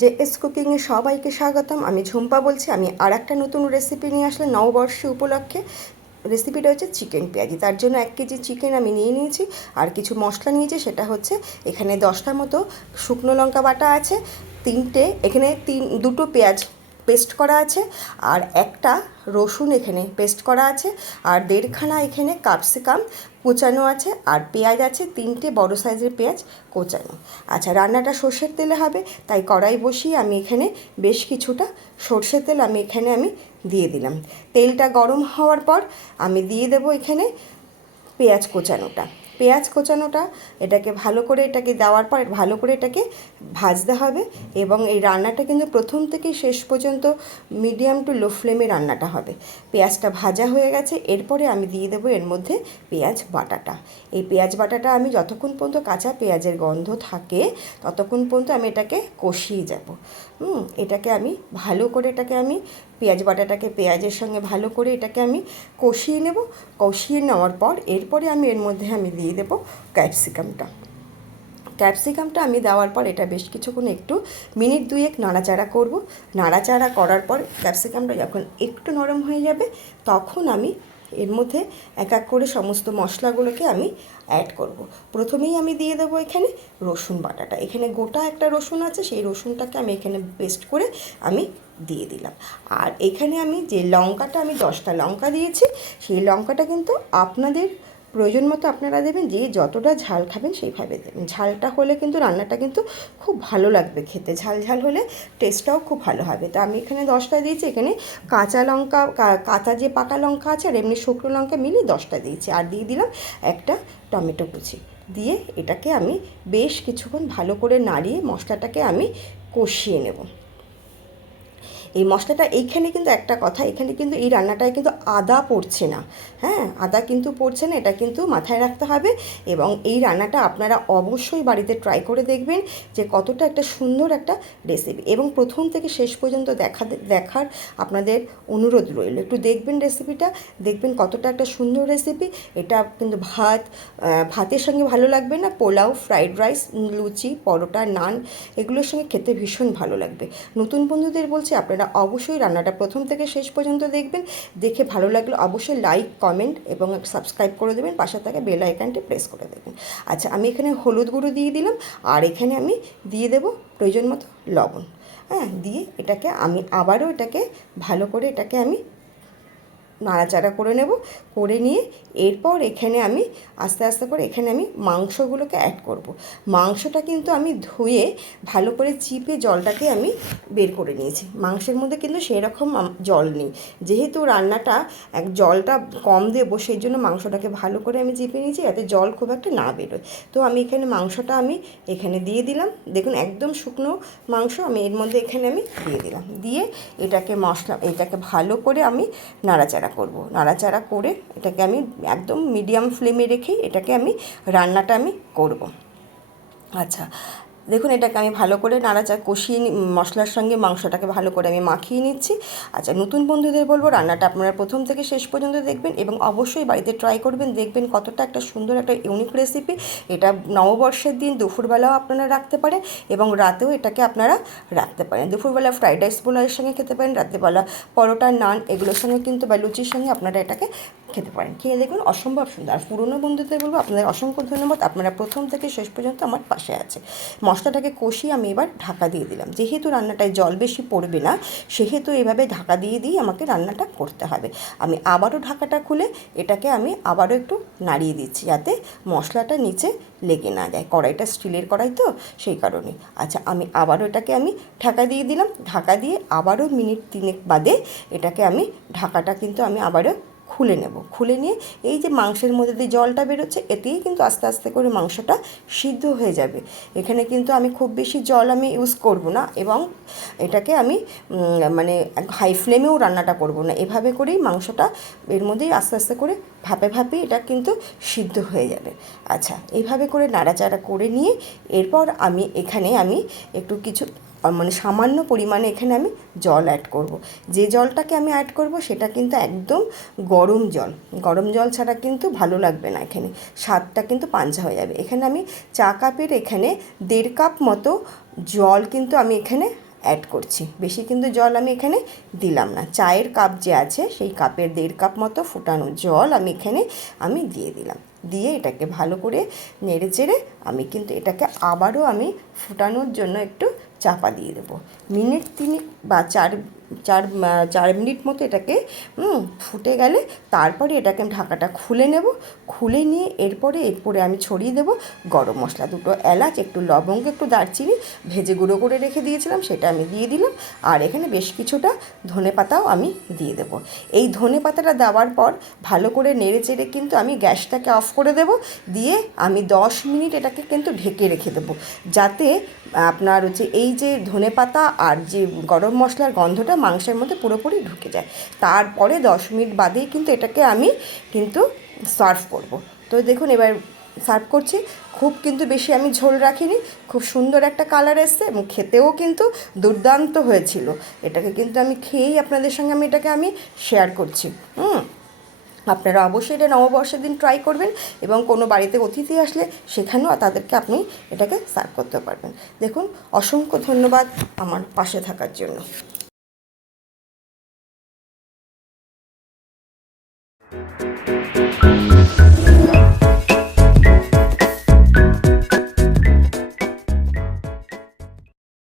যে এস কুকিংয়ে সবাইকে স্বাগতম। আমি ঝুম্পা বলছি। আমি আর একটা নতুন রেসিপি নিয়ে আসলাম নববর্ষ উপলক্ষে। রেসিপিটা হচ্ছে চিকেন পেঁয়াজি। তার জন্য 1 কেজি চিকেন আমি নিয়ে নিয়েছি, আর কিছু মশলা নিয়েছি। সেটা হচ্ছে এখানে 10টার মতো শুকনো লঙ্কা বাটা আছে, এখানে দুটো পেঁয়াজ পেস্ট করা আছে, আর একটা রসুন এখানে পেস্ট করা আছে, আর 1.5খানা এখানে ক্যাপসিকাম কোচানো আছে, আর পেঁয়াজ আছে 3টে বড় সাইজের পেঁয়াজ কোচানো। আচ্ছা, রান্নাটা সর্ষের তেলে হবে, তাই কড়াই বসিয়ে আমি এখানে বেশ কিছুটা সর্ষের তেল আমি দিয়ে দিলাম। তেলটা গরম হওয়ার পর আমি দিয়ে দেবো এখানে পেঁয়াজ কোচানোটা এটাকে ভালো করে দেওয়ার পর ভালো করে এটাকে ভাজতে হবে। এবং এই রান্নাটা কিন্তু প্রথম থেকে শেষ পর্যন্ত মিডিয়াম টু লো ফ্লেমে রান্নাটা হবে। পেঁয়াজটা ভাজা হয়ে গেছে, এরপরে আমি দিয়ে দেবো এর মধ্যে পেঁয়াজ বাটাটা। এই পেঁয়াজ বাটাটা আমি যতক্ষণ পর্যন্ত কাঁচা পেঁয়াজের গন্ধ থাকে ততক্ষণ পর্যন্ত আমি এটাকে কষিয়ে যাব। এটাকে আমি ভালো করে পেঁয়াজ বাটাটাকে পেঁয়াজের সঙ্গে ভালো করে এটাকে আমি কষিয়ে নেব। কষিয়ে নেওয়ার পর এরপরে আমি এর মধ্যে দিয়ে দেবো ক্যাপসিকামটা আমি দেওয়ার পর এটা বেশ কিছুক্ষণ একটু মিনিট 2 নাড়াচাড়া করব। নাড়াচাড়া করার পর ক্যাপসিকামটা যখন একটু নরম হয়ে যাবে তখন আমি এর মধ্যে এক এক করে সমস্ত মশলাগুলোকে আমি অ্যাড করব। প্রথমেই আমি দিয়ে দেবো এখানে রসুন বাটাটা। এখানে গোটা একটা রসুন আছে, সেই রসুনটাকে আমি এখানে পেস্ট করে আমি দিয়ে দিলাম। আর এখানে আমি যে লঙ্কাটা 10টা লঙ্কা দিয়েছি, সেই লঙ্কাটা কিন্তু আপনাদের প্রয়োজন মতো আপনারা দেবেন। যে যতটা ঝাল খাবেন সেইভাবে দেবেন। ঝালটা হলে কিন্তু রান্নাটা কিন্তু খুব ভালো লাগবে খেতে। ঝাল হলে টেস্টটাও খুব ভালো হবে। তা আমি এখানে 10টা দিয়েছি। এখানে কাঁচা লঙ্কা, কাঁচা যে পাকা লঙ্কা আছে আর এমনি শুকনো লঙ্কা মিলিয়ে 10টা দিয়েছি। আর দিয়ে দিলাম একটা টমেটো কুচি। দিয়ে এটাকে আমি বেশ কিছুক্ষণ ভালো করে নাড়িয়ে মশলাটাকে আমি কষিয়ে নেব। এই মশলাটা এইখানে কিন্তু একটা কথা, এখানে কিন্তু এই রান্নাটায় কিন্তু আদা পড়ছে না। হ্যাঁ, আদা কিন্তু পড়ছে না, এটা কিন্তু মাথায় রাখতে হবে। এবং এই রান্নাটা আপনারা অবশ্যই বাড়িতে ট্রাই করে দেখবেন যে কতটা একটা সুন্দর একটা রেসিপি। এবং প্রথম থেকে শেষ পর্যন্ত দেখার আপনাদের অনুরোধ রইল। একটু দেখবেন রেসিপিটা, দেখবেন কতটা একটা সুন্দর রেসিপি। এটা কিন্তু ভাতের সঙ্গে ভালো লাগবে না, পোলাও, ফ্রাইড রাইস, লুচি, পরোটা, নান এগুলোর সঙ্গে খেতে ভীষণ ভালো লাগবে। নতুন বন্ধুদের বলছি, আপনারা অবশ্যই রান্নাটা প্রথম থেকে শেষ পর্যন্ত দেখবেন। দেখে ভালো লাগলে অবশ্যই লাইক, কমেন্ট এবং সাবস্ক্রাইব করে দেবেন। পাশে থাকা বেল আইকনটি প্রেস করে দেবেন। আচ্ছা, আমি এখানে হলুদ গুঁড়ো দিয়ে দিলাম, আর এখানে আমি দিয়ে দেবো প্রয়োজন মতো লবণ। হ্যাঁ, দিয়ে আমি আবারও ভালো করে আমি নাড়াচাড়া করে নেব। করে নিয়ে এরপর এখানে আমি আস্তে আস্তে করে আমি মাংসগুলোকে অ্যাড করব। মাংসটা কিন্তু আমি ধুয়ে ভালো করে চিপে জলটাকে আমি বের করে নিয়েছি। মাংসের মধ্যে কিন্তু সেরকম জল নেই, যেহেতু রান্নাটা জলটা কম দেবো, সেই জন্য মাংসটাকে ভালো করে আমি চিপে নিয়েছি যাতে জল খুব একটা না বেরোয়। তো আমি এখানে মাংসটা এখানে দিয়ে দিলাম। দেখুন, একদম শুকনো মাংস আমি এর মধ্যে আমি দিয়ে দিলাম। দিয়ে এটাকে ভালো করে আমি নাড়াচাড়া করব। নাড়াচাড়া করে এটাকে আমি একদম মিডিয়াম ফ্লেমে রেখে রান্নাটা করব। আচ্ছা, দেখুন, এটাকে আমি ভালো করে নাড়াচাড়া কষিয়ে মশলার সঙ্গে মাংসটাকে ভালো করে আমি মাখিয়ে নিচ্ছি। আচ্ছা, নতুন বন্ধুদের বলবো রান্নাটা আপনারা প্রথম থেকে শেষ পর্যন্ত দেখবেন এবং অবশ্যই বাড়িতে ট্রাই করবেন। দেখবেন কতটা একটা সুন্দর একটা ইউনিক রেসিপি। এটা নববর্ষের দিন দুপুরবেলাও আপনারা রাখতে পারেন এবং রাতেও এটাকে আপনারা রাখতে পারেন। দুপুরবেলা ফ্রাইড রাইস পোলাওয়ের সঙ্গে খেতে পারেন, রাত্রেবেলা পরোটা, নান এগুলোর সঙ্গে কিন্তু বা লুচির সঙ্গে আপনারা এটাকে খেতে পারেন। খেয়ে দেখুন, অসম্ভব সুন্দর। আর পুরনো বন্ধুদের বলবো আপনাদের অসংখ্য ধন্যবাদ, আপনারা প্রথম থেকে শেষ পর্যন্ত আমার পাশে আছে। মশলাটাকে কষিয়ে আমি এবার ঢাকা দিয়ে দিলাম। যেহেতু রান্নাটায় জল বেশি পড়বে না, সেহেতু এভাবে ঢাকা দিয়ে আমাকে রান্নাটা করতে হবে। আমি আবারও ঢাকাটা খুলে এটাকে আমি আবারও একটু নাড়িয়ে দিচ্ছি যাতে মশলাটা নিচে লেগে না যায়। কড়াইটা স্টিলের কড়াই তো, সেই কারণে। আচ্ছা, আমি আবারও এটাকে ঢাকা দিয়ে দিলাম। ঢাকা দিয়ে আবারও মিনিট 3 বাদে ঢাকাটা কিন্তু আমি আবারও খুলে নেব। খুলে নিয়ে এই যে মাংসের মধ্যে দিয়ে জলটা বেরোচ্ছে, এতেই কিন্তু আস্তে আস্তে করে মাংসটা সিদ্ধ হয়ে যাবে। এখানে কিন্তু আমি খুব বেশি জল ইউজ করব না এবং এটাকে মানে হাই ফ্লেমেও রান্নাটা করব না। এভাবে করেই মাংসটা এর মধ্যেই আস্তে আস্তে করে ভাপে এটা কিন্তু সিদ্ধ হয়ে যাবে। আচ্ছা, এইভাবে করে নাড়াচাড়া করে নিয়ে এরপর এখানে একটু কিছু মানে সামান্য পরিমাণে এখানে আমি জল অ্যাড করব। যে জলটাকে আমি অ্যাড করব সেটা কিন্তু একদম গরম জল ছাড়া কিন্তু ভালো লাগবে না। এখানে স্বাদটা কিন্তু পাঞ্চা হয়ে যাবে। এখানে আমি চা কাপের 1.5 কাপ মতো জল কিন্তু আমি এখানে অ্যাড করছি। বেশি কিন্তু জল আমি এখানে দিলাম না। চায়ের কাপ যে আছে সেই কাপের 1.5 কাপ মতো ফুটানো জল আমি এখানে দিয়ে দিলাম। দিয়ে এটাকে ভালো করে নেড়ে চেড়ে আমি কিন্তু এটাকে আবারও আমি ফুটানোর জন্য একটু চাপা দিয়ে দেবো। মিনিট 3 বা 4 মিনিট মতো এটাকে ফুটে গেলে তারপরে এটাকে ঢাকাটা খুলে নেব। খুলে নিয়ে এরপরে আমি ছড়িয়ে দেবো গরম মশলা, 2 এলাচ, একটু লবঙ্গ, একটু দারচিনি ভেজে গুঁড়ো করে রেখে দিয়েছিলাম, সেটা আমি দিয়ে দিলাম। আর এখানে বেশ কিছুটা ধনেপাতাও আমি দিয়ে দেবো। এই ধনেপাতাটা দেওয়ার পর ভালো করে নেড়ে চেড়ে কিন্তু আমি গ্যাসটাকে অফ করে দেব। দিয়ে আমি 10 মিনিট এটাকে কিন্তু ঢেকে রেখে দেবো, যাতে আপনার হচ্ছে এই যে ধনেপাতা আর যে গরম মশলার গন্ধটা মাংসের মধ্যে পুরোপুরি ঢুকে যায়। তারপরে 10 মিনিট বাদেই কিন্তু এটাকে আমি কিন্তু সার্ভ করব। তো দেখুন এবার সার্ভ করছি। খুব কিন্তু বেশি আমি ঝোল রাখিনি, খুব সুন্দর একটা কালার এসছে এবং খেতেও কিন্তু দুর্দান্ত হয়েছিল। এটাকে কিন্তু আমি খেয়েই আপনাদের সঙ্গে এটাকে শেয়ার করছি। আপনারা অবশ্যই এটা নববর্ষের দিন ট্রাই করবেন এবং কোনো বাড়িতে অতিথি আসলে সেখানেও তাদেরকে আপনি এটাকে সার্ভ করতে পারবেন। দেখুন, অসংখ্য ধন্যবাদ আমার পাশে থাকার জন্য।